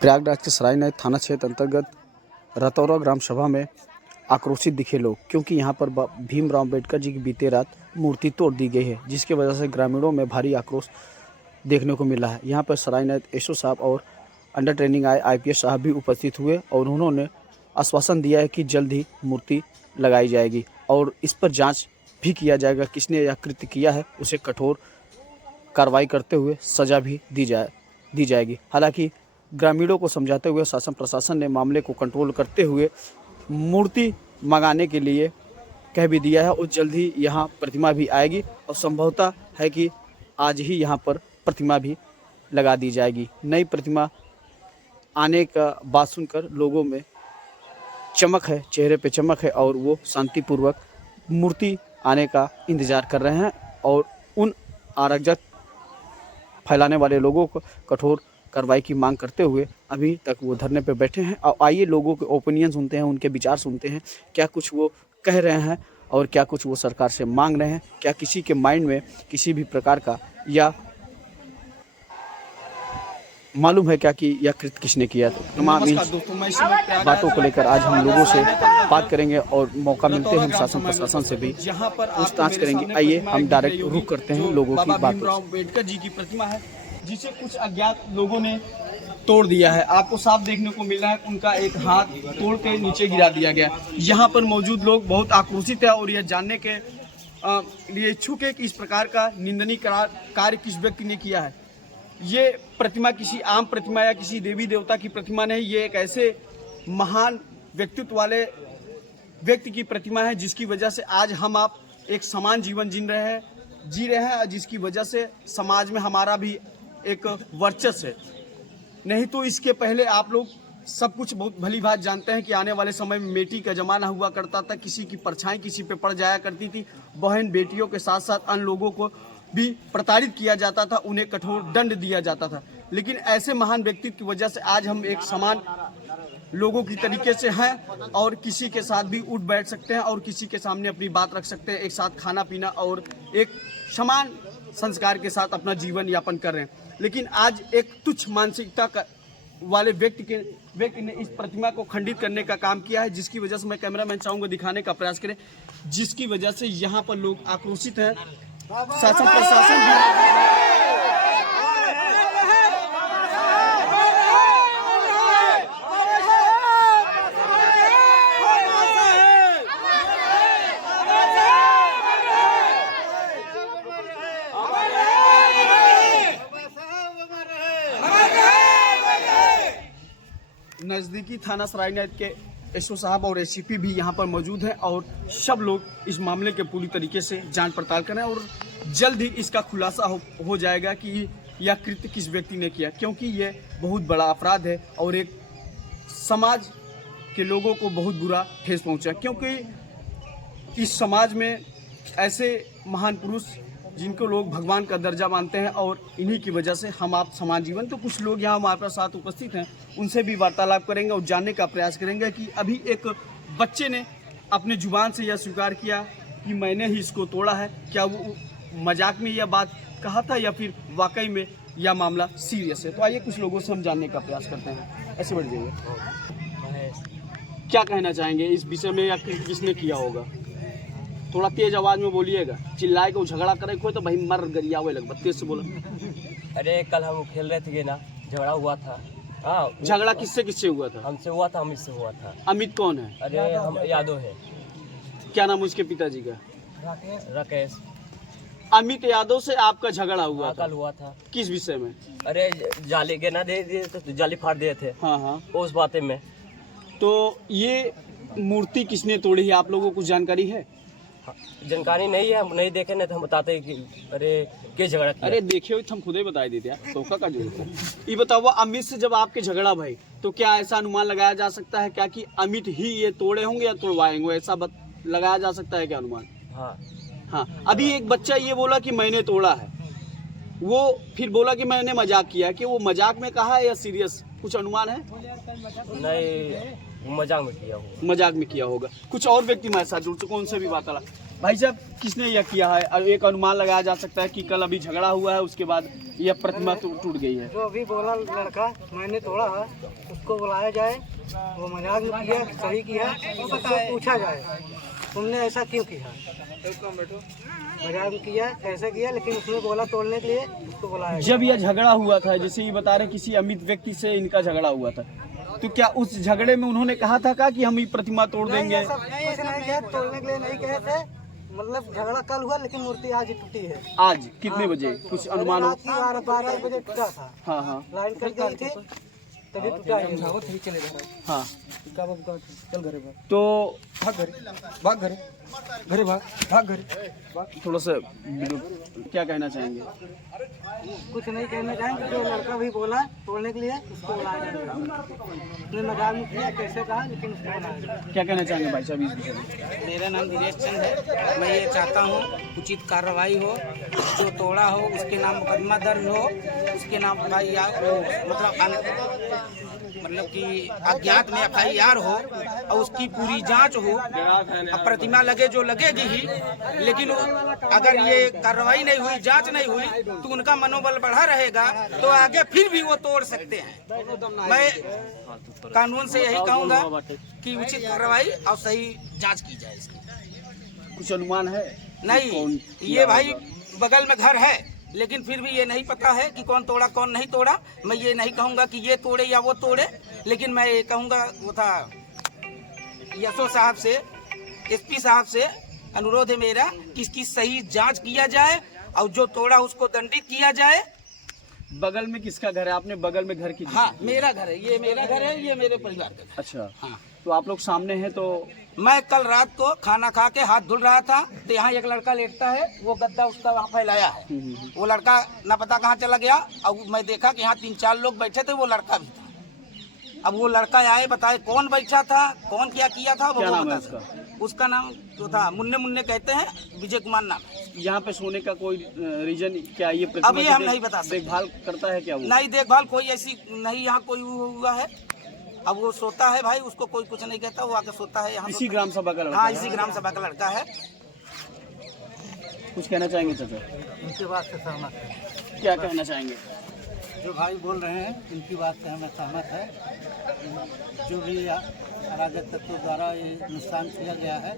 प्रयागराज के सरायनाथ थाना क्षेत्र अंतर्गत रतौरा ग्राम सभा में आक्रोशित दिखे लोग, क्योंकि यहां पर भीमराव अम्बेडकर जी की बीते रात मूर्ति तोड़ दी गई है, जिसकी वजह से ग्रामीणों में भारी आक्रोश देखने को मिला है। यहां पर सरायनाथ एसओ साहब और अंडर ट्रेनिंग आए आईपीएस साहब भी उपस्थित हुए और उन्होंने आश्वासन दिया है कि जल्द ही मूर्ति लगाई जाएगी और इस पर जाँच भी किया जाएगा। किसने यह कृत्य किया है उसे कठोर कार्रवाई करते हुए सजा भी दी जाएगी। हालांकि ग्रामीणों को समझाते हुए शासन प्रशासन ने मामले को कंट्रोल करते हुए मूर्ति मंगाने के लिए कह भी दिया है और जल्द ही यहाँ प्रतिमा भी आएगी और संभवतः है कि आज ही यहाँ पर प्रतिमा भी लगा दी जाएगी। नई प्रतिमा आने का बात सुनकर लोगों में चमक है, चेहरे पे चमक है और वो शांतिपूर्वक मूर्ति आने का इंतज़ार कर रहे हैं और उन अराजक फैलाने वाले लोगों को कठोर कार्रवाई की मांग करते हुए अभी तक वो धरने पे बैठे हैं। और आइए लोगों के ओपिनियन सुनते हैं, उनके विचार सुनते हैं, क्या कुछ वो कह रहे हैं और क्या कुछ वो सरकार से मांग रहे हैं। क्या किसी के माइंड में किसी भी प्रकार का या मालूम है क्या कि यह कृत्य किसने किया। तमाम इन बातों को लेकर आज हम लोगों से बात करेंगे और मौका मिलते हैं हम शासन प्रशासन से भी पूछताछ करेंगे। आइए हम डायरेक्ट रुख करते हैं लोगों की बात। भीमराव अम्बेडकर जी की प्रतिमा है जिसे कुछ अज्ञात लोगों ने तोड़ दिया है। आपको साफ देखने को मिल रहा है उनका एक हाथ तोड़ के नीचे गिरा दिया गया। यहाँ पर मौजूद लोग बहुत आक्रोशित है और यह जानने के लिए इच्छुक है कि इस प्रकार का निंदनीय कार्य किस व्यक्ति ने किया है। ये प्रतिमा किसी आम प्रतिमा या किसी देवी देवता की प्रतिमा नहीं, ये एक ऐसे महान व्यक्तित्व वाले व्यक्ति की प्रतिमा है जिसकी वजह से आज हम आप एक समान जीवन जी रहे हैं और जिसकी वजह से समाज में हमारा भी एक वर्चस्व है। नहीं तो इसके पहले आप लोग सब कुछ बहुत भली बात जानते हैं कि आने वाले समय में मेटी का जमाना हुआ करता था, किसी की परछाई किसी पे पड़ जाया करती थी। बहन बेटियों के साथ साथ अन्य लोगों को भी प्रताड़ित किया जाता था, उन्हें कठोर दंड दिया जाता था। लेकिन ऐसे महान व्यक्तित्व की वजह से आज हम एक समान लोगों की तरीके से हैं और किसी के साथ भी उठ बैठ सकते हैं और किसी के सामने अपनी बात रख सकते हैं, एक साथ खाना पीना और एक समान संस्कार के साथ अपना जीवन यापन कर रहे हैं। लेकिन आज एक तुच्छ मानसिकता वाले व्यक्ति ने इस प्रतिमा को खंडित करने का काम किया है, जिसकी वजह से मैं कैमरामैन चाहूँगा दिखाने का प्रयास करें, जिसकी वजह से यहाँ पर लोग आक्रोशित हैं। शासन प्रशासन भी नज़दीकी थाना सरायनाथ के एसओ साहब और एसीपी भी यहाँ पर मौजूद हैं और सब लोग इस मामले के पूरी तरीके से जांच पड़ताल करें और जल्द ही इसका खुलासा हो जाएगा कि यह कृत्य किस व्यक्ति ने किया, क्योंकि ये बहुत बड़ा अपराध है और एक समाज के लोगों को बहुत बुरा ठेस पहुँचा। क्योंकि इस समाज में ऐसे महान पुरुष जिनको लोग भगवान का दर्जा मानते हैं और इन्हीं की वजह से हम आप समान जीवन। तो कुछ लोग यहाँ हमारे साथ उपस्थित हैं, उनसे भी वार्तालाप करेंगे और जानने का प्रयास करेंगे कि अभी एक बच्चे ने अपने जुबान से यह स्वीकार किया कि मैंने ही इसको तोड़ा है। क्या वो मजाक में यह बात कहा था या फिर वाकई में यह मामला सीरियस है? तो आइए कुछ लोगों से हम जानने का प्रयास करते हैं। ऐसे बढ़ जाइए, क्या कहना चाहेंगे इस विषय में या किसने किया होगा? थोड़ा तेज आवाज में बोलिएगा, चिल्लाए को झगड़ा करे कोई तो भाई मर गरिया हुए लग, तेज से बोलो। अरे कल हम खेल रहे थे ना, झगड़ा हुआ था। हाँ, झगड़ा किससे हुआ था? हमसे हुआ था, अमित से हुआ था। अमित कौन है? अरे हम यादव है। क्या नाम उसके पिताजी का? राकेश। अमित यादव से आपका झगड़ा हुआ था? कल हुआ था। किस विषय में? अरे जाली के ना दे दिए तो जाली फाड़ दिए थे। हाँ, उस बातें में। तो ये मूर्ति किसने तोड़ी है, आप लोगों को कुछ जानकारी है? जानकारी नहीं है, हम नहीं देखे नहीं तो हम बताते कि अरे क्या झगड़ा किया। अरे देखे हो हम खुद ही बता देते यार, धोखा का जरूरत है। ये बताओ, अमित से जब आपके झगड़ा भाई तो क्या ऐसा अनुमान लगाया जा सकता है क्या कि अमित ही ये तोड़े होंगे या तोड़वाएंगे, ऐसा लगाया जा सकता है क्या अनुमान? हाँ। अभी एक बच्चा ये बोला कि मैंने तोड़ा है, वो फिर बोला कि मैंने मजाक किया, कि वो मजाक में कहा है या सीरियस, कुछ अनुमान है? नहीं, मजाक में किया हो। मजाक में किया होगा। कुछ और व्यक्ति हमारे साथ जुड़ चुके हैं, उनसे भी बात करा। भाई साहब, किसने यह किया है? अब एक अनुमान लगाया जा सकता है कि कल अभी झगड़ा हुआ है, उसके बाद यह प्रतिमा टूट गई है। जो अभी बोला लड़का मैंने तोड़ा है, उसको बुलाया जाए, वो मजाक में किया, सही किया, उसको पूछा जाए तुमने ऐसा क्यों किया, मजाक में किया, कैसे किया, लेकिन उसने बोला तोड़ने के लिए, उसको बुलाया जाए। जब यह झगड़ा हुआ था, जैसे ये बता रहे किसी अमित व्यक्ति से इनका झगड़ा हुआ था, तो क्या उस झगड़े में उन्होंने कहा था कि हम ये प्रतिमा तोड़ देंगे? कुछ नहीं किया, तोड़ने के लिए नहीं कहे थे, मतलब झगड़ा कल हुआ लेकिन मूर्ति आज ही टूटी है। आज कितने बजे? कुछ अनुमान हो? 12 बजे टूटा था। हाँ हाँ लाइन कट गई थी तभी टूटा है। हाँ। चल घरे तो भाग घरे भाग घरे। थोड़ा सा क्या कहना चाहेंगे? कुछ नहीं कहना चाहेंगे, जो लड़का भी बोला तोड़ने के लिए, उसको बुलाया जाएगा। उसने मजाक में किया, कैसे कहा, लेकिन उसको बुलाया जाएगा। क्या कहना चाहेंगे भाई साहब इस विषय में? मेरा नाम दिनेश चंद है। मैं ये चाहता हूँ उचित कार्रवाई हो, जो तोड़ा हो उसके नाम मुकदमा दर्ज हो, उसके नाम मतलब कि अज्ञात में FIR हो और उसकी पूरी जांच हो। अब प्रतिमा लगे जो लगेगी ही, लेकिन अगर ये कार्रवाई नहीं हुई, जांच नहीं हुई, तो उनका मनोबल बढ़ा रहेगा, तो आगे फिर भी वो तोड़ सकते हैं। मैं कानून से यही कहूँगा कि उचित कार्रवाई और सही जांच की जाए इसकी। कुछ अनुमान है? नहीं, ये भाई बगल में घर है, लेकिन फिर भी ये नहीं पता है कि कौन तोड़ा कौन नहीं तोड़ा। मैं ये नहीं कहूँगा कि ये तोड़े या वो तोड़े, लेकिन मैं ये कहूँगा, वो था यसो साहब से, SP साहब से अनुरोध है मेरा कि इसकी सही जांच किया जाए और जो तोड़ा उसको दंडित किया जाए। बगल में किसका घर है? आपने बगल में घर की? हाँ, मेरा घर है, ये मेरा घर है, ये मेरे परिवार का घर। अच्छा, हाँ। तो आप लोग सामने हैं। तो मैं कल रात को खाना खा के हाथ धुल रहा था, तो यहाँ एक लड़का लेटता है, वो गद्दा उसका वहाँ फैलाया है। वो लड़का न पता कहाँ चला गया, और मैं देखा कि यहाँ 3-4 लोग बैठे थे, वो लड़का भी था। अब वो लड़का आए, बताए कौन बैठा था, कौन क्या किया था, वो बता। उसका नाम जो था मुन्ने कहते हैं, विजय कुमार नाम है। यहाँ पे सोने का कोई रीजन क्या? ये प्रतिमा अभी हम नहीं बता सकते। देखभाल करता है क्या वो? नहीं, देखभाल कोई ऐसी नहीं यहाँ कोई हुआ है। अब वो सोता है भाई, उसको कोई कुछ नहीं कहता, वो आके सोता है यहाँ। इसी ग्राम सभा का लड़का? हाँ, इसी ग्राम सभा का लड़का है। कुछ कहना चाहेंगे चाचा? उनकी बात से सहमत है। क्या कहना चाहेंगे? जो भाई बोल रहे हैं उनकी बात से हमें सहमत है। जो भी अराजक तत्वों द्वारा ये नुकसान किया गया है,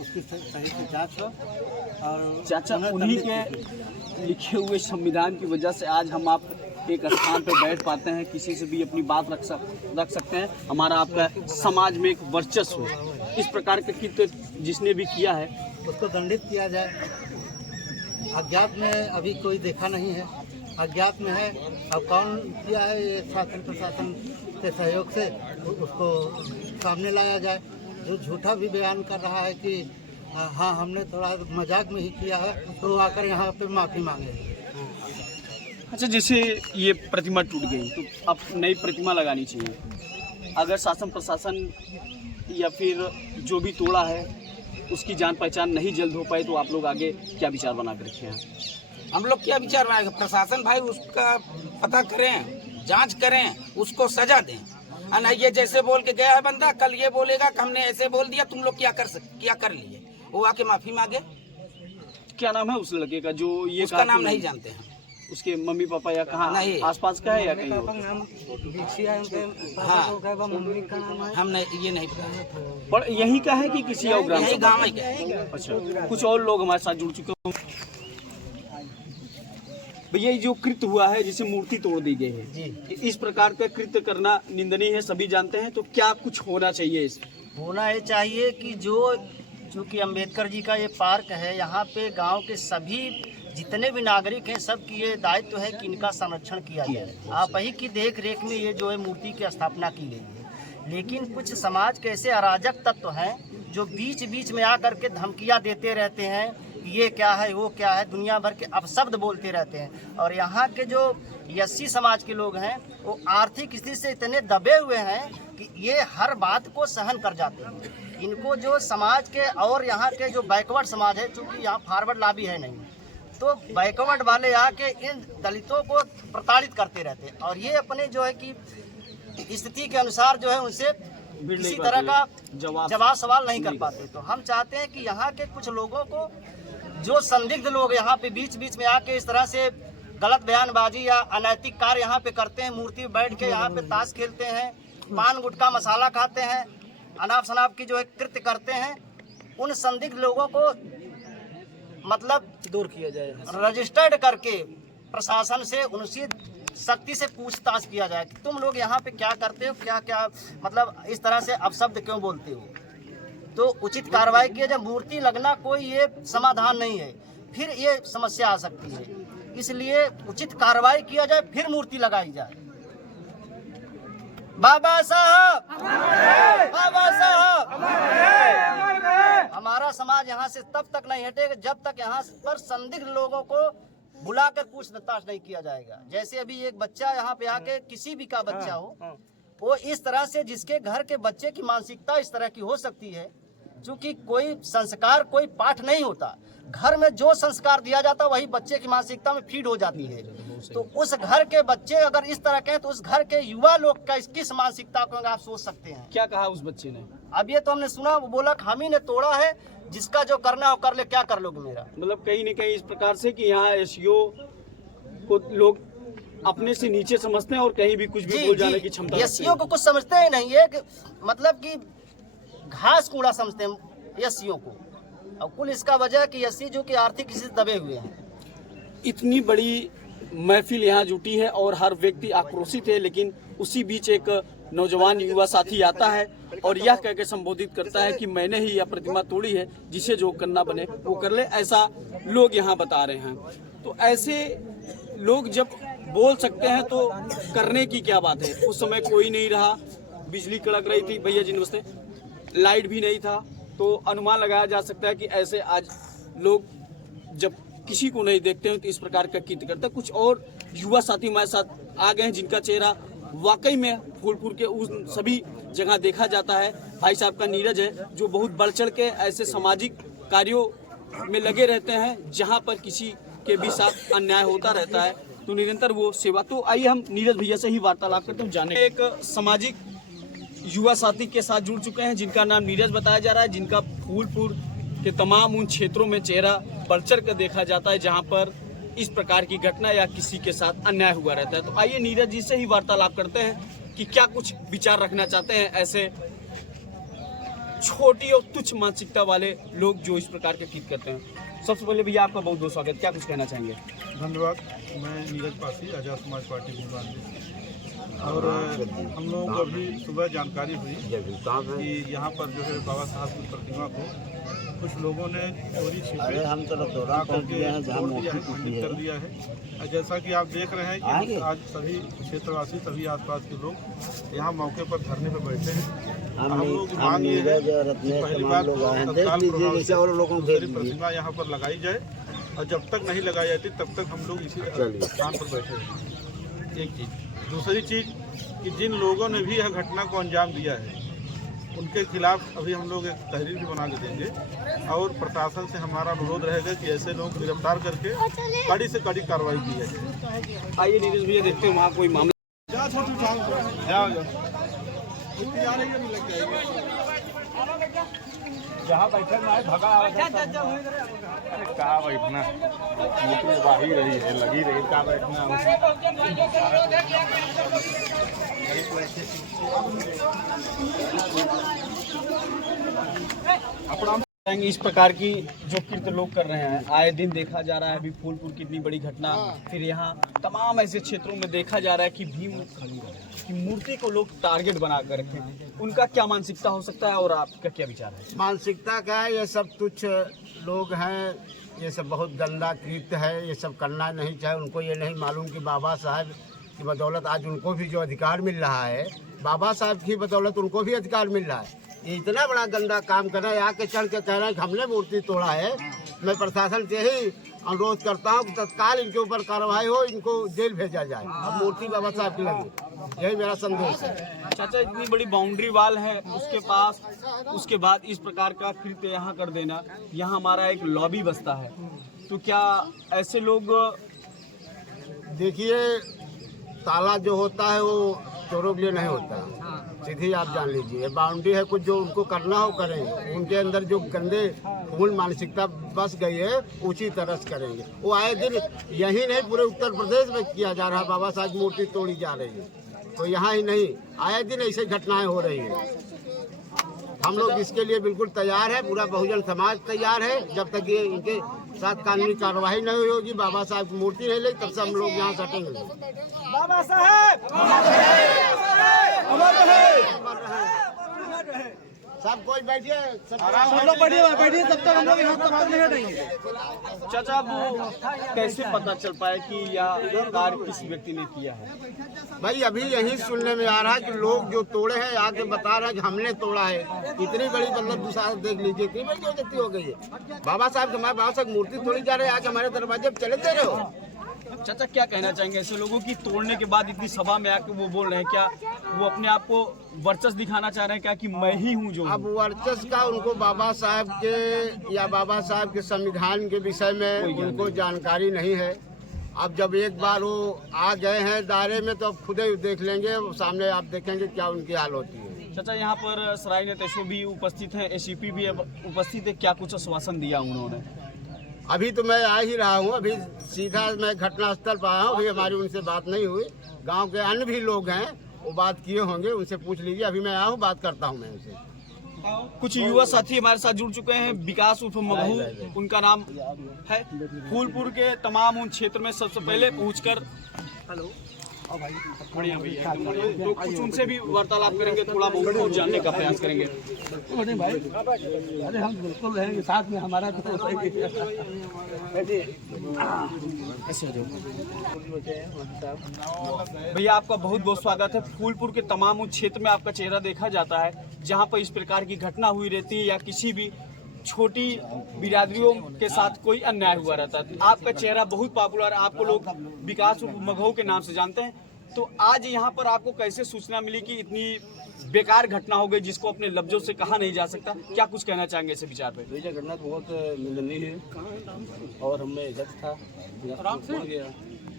उसकी सही से जांच हो। और चाचा, उन्हीं के लिखे हुए संविधान की वजह से आज हम आप एक स्थान पर बैठ पाते हैं, किसी से भी अपनी बात रख सकते हैं। हमारा आपका समाज में एक वर्चस्व है। इस प्रकार के कृत्य जिसने भी किया है उसको दंडित किया जाए। अज्ञात में अभी कोई देखा नहीं है, अज्ञात में है। अब कौन किया है, ये शासन प्रशासन के सहयोग से उसको सामने लाया जाए। जो झूठा भी बयान कर रहा है कि हाँ हमने थोड़ा मजाक में ही किया है, तो आकर यहाँ पे माफ़ी मांगे। अच्छा, जैसे ये प्रतिमा टूट गई तो अब नई प्रतिमा लगानी चाहिए। अगर शासन प्रशासन या फिर जो भी तोड़ा है उसकी जान पहचान नहीं जल्द हो पाए, तो आप लोग आगे क्या विचार बना कर रखे हैं? हम लोग क्या विचार बनाएंगे? प्रशासन भाई उसका पता करें, जांच करें, उसको सजा दें। और ये जैसे बोल के गया है बंदा, कल ये बोलेगा कि हमने ऐसे बोल दिया, तुम लोग क्या कर लिए, वो आके माफी मांगे। क्या नाम है उस लड़के का जो ये? उसका नाम नहीं जानते हैं। उसके मम्मी पापा या कहाँ नहीं, आसपास का है या कहीं और? हाँ, हमने ये नहीं पता। पर यही का है कि किसी और ग्राम? यही गाँव है क्या? अच्छा, कुछ और लोग हमारे साथ जुड़ चुके हैं। भैया, ये जो कृत्य हुआ है जिसे मूर्ति तोड़ दी गई है, इस प्रकार का कृत्य करना निंदनीय है, सभी जानते हैं। तो क्या कुछ होना चाहिए इस? होना ये चाहिए कि जो कि अम्बेडकर जी का ये पार्क है, यहाँ पे गांव के सभी जितने भी नागरिक हैं, सबकी ये दायित्व है कि इनका संरक्षण किया जाए। आप ही की देख रेख में ये जो है मूर्ति की स्थापना की गई है। लेकिन कुछ समाज के ऐसे अराजक तत्व हैं जो बीच बीच में आकर के धमकियाँ देते रहते हैं, ये क्या है वो क्या है, दुनिया भर के अपशब्द बोलते रहते हैं। और यहाँ के जो SC समाज के लोग हैं, वो आर्थिक स्थिति से इतने दबे हुए हैं कि ये हर बात को सहन कर जाते हैं। इनको जो समाज के और यहाँ के जो बैकवर्ड समाज है, चूँकि यहाँ फॉरवर्ड लॉबी है नहीं, तो बैकवर्ड वाले आके इन दलितों को प्रताड़ित करते रहते हैं और ये अपने जो है कि स्थिति के अनुसार जो है उनसे किसी तरह का जवाब सवाल नहीं कर पाते। तो हम चाहते हैं कि यहाँ के कुछ लोगों को, जो संदिग्ध लोग यहाँ पे बीच बीच में आके इस तरह से गलत बयानबाजी या अनैतिक कार्य यहाँ पे करते हैं, मूर्ति में बैठ के यहाँ पे ताश खेलते हैं, पान गुटखा मसाला खाते हैं, अनाप शनाप की जो है कृत्य करते हैं, उन संदिग्ध लोगों को मतलब दूर किया जाए, रजिस्टर्ड करके प्रशासन से उनसे सख्ती से पूछताछ किया जाए कि तुम लोग यहाँ पे क्या करते हो, क्या क्या मतलब इस तरह से अपशब्द क्यों बोलते हो। तो उचित कार्रवाई किया जाए। मूर्ति लगना कोई ये समाधान नहीं है, फिर ये समस्या आ सकती है, इसलिए उचित कार्रवाई किया जाए, फिर मूर्ति लगाई जाए। बाबा साहब, बाबा साहब, हमारा समाज यहाँ से तब तक नहीं हटेगा जब तक यहाँ पर संदिग्ध लोगों को बुलाकर पूछताछ नहीं किया जाएगा। जैसे अभी एक बच्चा यहाँ पे आके, किसी भी का बच्चा हो, वो इस तरह से, जिसके घर के बच्चे की मानसिकता इस तरह की हो सकती है, क्योंकि कोई संस्कार, कोई पाठ नहीं होता, घर में जो संस्कार दिया जाता वही बच्चे की मानसिकता में फीड हो जाती है। तो उस घर के बच्चे अगर इस तरह के हैं तो उस घर के युवा लोग का किस मानसिकता को आप सोच सकते हैं। क्या कहा उस बच्चे ने? अब ये तो हमने सुना, वो बोला हम ही ने तोड़ा है, जिसका जो करना हो कर ले, क्या कर लोगे मेरा। मतलब कहीं न कहीं इस प्रकार से कि यहाँ एसईओ को लोग अपने से नीचे समझते हैं और कहीं भी कुछ भी बोल जाने की क्षमता रखते हैं। एसईओ को कुछ समझते ही नहीं है, मतलब कि घास कूड़ा समझते हैं एसईओ को। और कुल इसका वजह कि एससी जो कि आर्थिक स्थिति दबे हुए हैं। इतनी बड़ी महफिल यहाँ जुटी है और हर व्यक्ति आक्रोशित है, लेकिन उसी बीच एक नौजवान युवा साथी आता है और यह कहकर संबोधित करता है कि मैंने ही यह प्रतिमा तोड़ी है, जिसे जो करना बने वो कर ले, ऐसा लोग यहाँ बता रहे हैं। तो ऐसे लोग जब बोल सकते हैं तो करने की क्या बात है। उस समय कोई नहीं रहा, बिजली कड़क रही थी, भैया जी नमस्ते, लाइट भी नहीं था, तो अनुमान लगाया जा सकता है कि ऐसे आज लोग जब किसी को नहीं देखते हैं तो इस प्रकार का कृत्य करते हैं। कुछ और युवा साथी हमारे साथ आ गए हैं जिनका चेहरा वाकई में फूलपुर के उन सभी जगह देखा जाता है। भाई साहब का नीरज है, जो बहुत बढ़ चढ़ के ऐसे सामाजिक कार्यों में लगे रहते हैं जहां पर किसी के भी साथ अन्याय होता रहता है, तो निरंतर वो सेवा। तो आइए हम नीरज भैया से ही वार्तालाप करते हैं, जाने एक सामाजिक युवा साथी के साथ जुड़ चुके हैं जिनका नाम नीरज बताया जा रहा है, जिनका फूलपुर के तमाम उन क्षेत्रों में चेहरा बढ़ चढ़ कर देखा जाता है जहां पर इस प्रकार की घटना या किसी के साथ अन्याय हुआ रहता है। तो आइए नीरज जी से ही वार्तालाप करते हैं कि क्या कुछ विचार रखना चाहते हैं ऐसे छोटी और तुच्छ मानसिकता वाले लोग जो इस प्रकार के कृत्य करते हैं। सबसे पहले भैया आपका बहुत बहुत स्वागत, क्या कुछ कहना चाहेंगे? धन्यवाद। मैं नीरज पासी, आज़ाद समाज पार्टी भीमराव। और हम लोगों को अभी सुबह जानकारी हुई कि यहाँ पर जो है बाबा साहब की प्रतिमा को कुछ लोगों ने चोरी छिपे कर दिया है। जैसा कि आप देख रहे हैं कि आज सभी क्षेत्रवासी, सभी आसपास के लोग यहाँ मौके पर धरने पर बैठे हैं। हम लोग की मांग ये है कि पहली बात तत्काल प्रभाव से दूसरी प्रतिमा यहाँ पर लगाई जाए, और जब तक नहीं लगाई जाती तब तक हम लोग इसी स्थान पर बैठे हैं। एक चीज़। दूसरी चीज़ कि जिन लोगों ने भी यह घटना को अंजाम दिया है उनके खिलाफ अभी हम लोग एक तहरीर भी बना के देंगे, और प्रशासन से हमारा अनुरोध रहेगा कि ऐसे लोग गिरफ्तार करके कड़ी से कड़ी कार्रवाई की जाए। आइए नीरज भैया देखते हैं वहाँ कोई मामला जहाँ बैठना है भगा कहाँ बैठना बाही रही है, लगी रही, कहाँ बैठना इस प्रकार की जो कृत्य लोग कर रहे हैं आए दिन देखा जा रहा है। अभी फूलपुर की इतनी बड़ी घटना, फिर यहाँ तमाम ऐसे क्षेत्रों में देखा जा रहा है कि भीम की मूर्ति को लोग टारगेट बना कर रखे हैं। उनका क्या मानसिकता हो सकता है और आपका क्या विचार है? मानसिकता क्या है, ये सब तुच्छ लोग हैं, ये सब बहुत गंदा कृत्य है, ये सब करना नहीं चाहिए। उनको ये नहीं मालूम कि बाबा साहब की बदौलत आज उनको भी जो अधिकार मिल रहा है, बाबा साहब की बदौलत उनको भी अधिकार मिल रहा है। ये इतना बड़ा गंदा काम कर रहे हैं, आके चढ़ के कह रहे हैं कि हमने मूर्ति तोड़ा है। मैं प्रशासन से ही अनुरोध करता हूँ कि तत्काल इनके ऊपर कार्रवाई हो, इनको जेल भेजा जाए। अब मूर्ति बाबा साहब की लगी, यही मेरा संदेश है। चाचा, इतनी बड़ी बाउंड्री वाल है उसके पास, उसके बाद इस प्रकार का कृत्य यहाँ कर देना। यहाँ हमारा एक लॉबी बसता है, तो क्या ऐसे लोग देखिए, ताला जो होता है वो चोरों के लिए नहीं होता, सीधी आप जान लीजिए। बाउंड्री है, कुछ जो उनको करना हो करेंगे, उनके अंदर जो गंदे मूल मानसिकता बस गई है उसी तरह से करेंगे। वो आए दिन यही नहीं पूरे उत्तर प्रदेश में किया जा रहा है, बाबा साहब की मूर्ति तोड़ी जा रही है। तो यहाँ ही नहीं, आए दिन ऐसे घटनाएं हो रही है। हम लोग इसके लिए बिल्कुल तैयार है, पूरा बहुजन समाज तैयार है। जब तक ये इनके साथ कानूनी कार्रवाई नहीं होगी, बाबा साहब की मूर्ति नहीं लगी, तब से हम लोग यहाँ से हटेंगे। बाबा साहेब सब कोई बैठिए, सब लोग बैठिए, तब तक हम लोग यहाँ तक नहीं हटेंगे। चाचा, वो कैसे पता चल पाया कि यह कार्य किस व्यक्ति ने किया है? भाई अभी यही सुनने में आ रहा है कि लोग जो तोड़े हैं आके बता रहे हैं कि हमने तोड़ा है। इतनी बड़ी मतलब दूसरा देख लीजिए, इतनी बड़ी बेइज्जती हो गई है। बाबा साहब हमारे बाबा साहब मूर्ति तोड़ी जा रही है, आके हमारे दरवाजे पे चले दे रहे हो। चाचा, क्या कहना चाहेंगे ऐसे लोगों की तोड़ने के बाद इतनी सभा में आके वो बोल रहे हैं, क्या वो अपने आप को वर्चस्व दिखाना चाह रहे हैं क्या कि मैं ही हूँ जो? अब वर्चस्व का उनको बाबा साहब के या बाबा साहब के संविधान के विषय में उनको जानकारी नहीं है। अब जब एक बार वो आ गए हैं दायरे में, तो अब खुद ही देख लेंगे, सामने आप देखेंगे क्या उनकी हाल होती है। चाचा, यहाँ पर सराय नेतेशो भी उपस्थित हैं, एसीपी भी उपस्थित है, क्या कुछ आश्वासन दिया उन्होंने? अभी तो मैं आ ही रहा हूँ, अभी सीधा मैं घटनास्थल पर आया हूँ, अभी हमारी उनसे बात नहीं हुई। गांव के अन्य भी लोग हैं, वो बात किए होंगे, उनसे पूछ लीजिए। अभी मैं आया हूँ, बात करता हूँ मैं उनसे। कुछ युवा साथी हमारे साथ जुड़ चुके हैं। विकास उर्फ मगहू उनका नाम है। फूलपुर के तमाम उन क्षेत्र में सबसे पहले पहुंचकर हेलो बढ़िया भैया, तो कुछ उनसे भी वार्तालाप करेंगे, थोड़ा बहुत और जानने का प्रयास करेंगे। भाई अरे हम बिल्कुल रहेंगे साथ में, हमारा तो भैया आपका बहुत बहुत स्वागत है। फूलपुर के तमाम उन क्षेत्र में आपका चेहरा देखा जाता है जहां पर इस प्रकार की घटना हुई रहती है या किसी भी छोटी बिरादरियों के साथ कोई अन्याय हुआ रहता है। आपका चेहरा बहुत पॉपुलर, आपको लोग विकास उर्फ मगहू के नाम से जानते हैं। तो आज यहाँ पर आपको कैसे सूचना मिली कि इतनी बेकार घटना हो गई जिसको अपने लफ्जों से कहा नहीं जा सकता? क्या कुछ कहना चाहेंगे इस विचार पे? भैया घटना तो बहुत निंदनीय है और हमें इज्जत था गया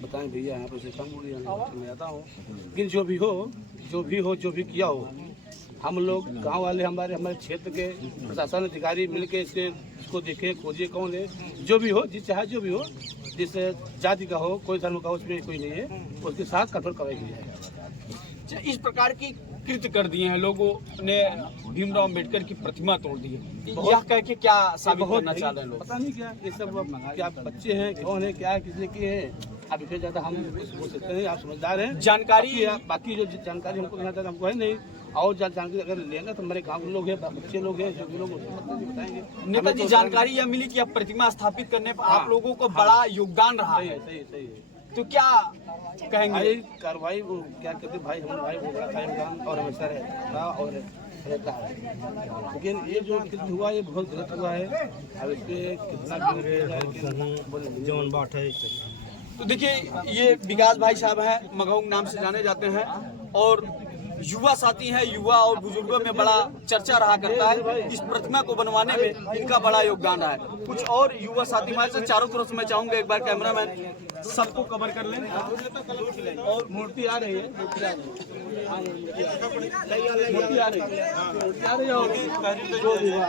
बताएं भैया यहाँ पर से कम हो गया, मैं आता हूँ। लेकिन जो भी किया हो, हम लोग गांव वाले हमारे क्षेत्र के प्रशासन अधिकारी मिलके इसको देखे, खोजे कौन है, जो भी हो, चाहे जो भी हो, जिस जाति का हो, कोई धर्म का हो, उसमें कोई नहीं है, उसके साथ कठोर कार्रवाई की जाए। इस प्रकार की कृत्य कर दिए हैं लोगों ने, भीमराव अम्बेडकर की प्रतिमा तोड़ दी है, यह कह के क्या साबित करना चाह रहे हैं लोग? पता नहीं क्या ये सब क्या बच्चे हैं, कौन है, क्या है, किसने किए हैं, अब इससे ज्यादा हम बोल सकते हैं। आप समझदार हैं, जानकारी बाकी जो जानकारी हमको देना चाहते हमको है नहीं, और जानकारी अगर लेंगे तो हमारे गाँव के लोग हैं, बच्चे लोग हैं, जो भी लोग बताएंगे। नेताजी, जानकारी यह मिली कि अब प्रतिमा स्थापित करने पर आप लोगों को बड़ा योगदान रहा है, सही है। तो क्या कहेंगे? कार्रवाई वो क्या कहते भाई, हम भाई वो बड़ा कायम काम और हमेशा रहता और रहता है, लेकिन ये जो कृत्य हुआ ये बहुत गलत हुआ है। अब इस पे कितना जौन बात है। तो देखिए, ये विकास भाई साहब हैं, मगहू नाम से जाने जाते हैं और युवा साथी हैं। युवा और बुजुर्गों में बड़ा चर्चा रहा करता है, इस प्रतिमा को बनवाने में इनका बड़ा योगदान रहा है। कुछ और युवा साथी हमारे साथ चारों तरफ से मैं चाहूंगा एक बार कैमरामैन सबको कवर कर लें। और मूर्ति आ रही है, मूर्ति आ रही है और जो भी है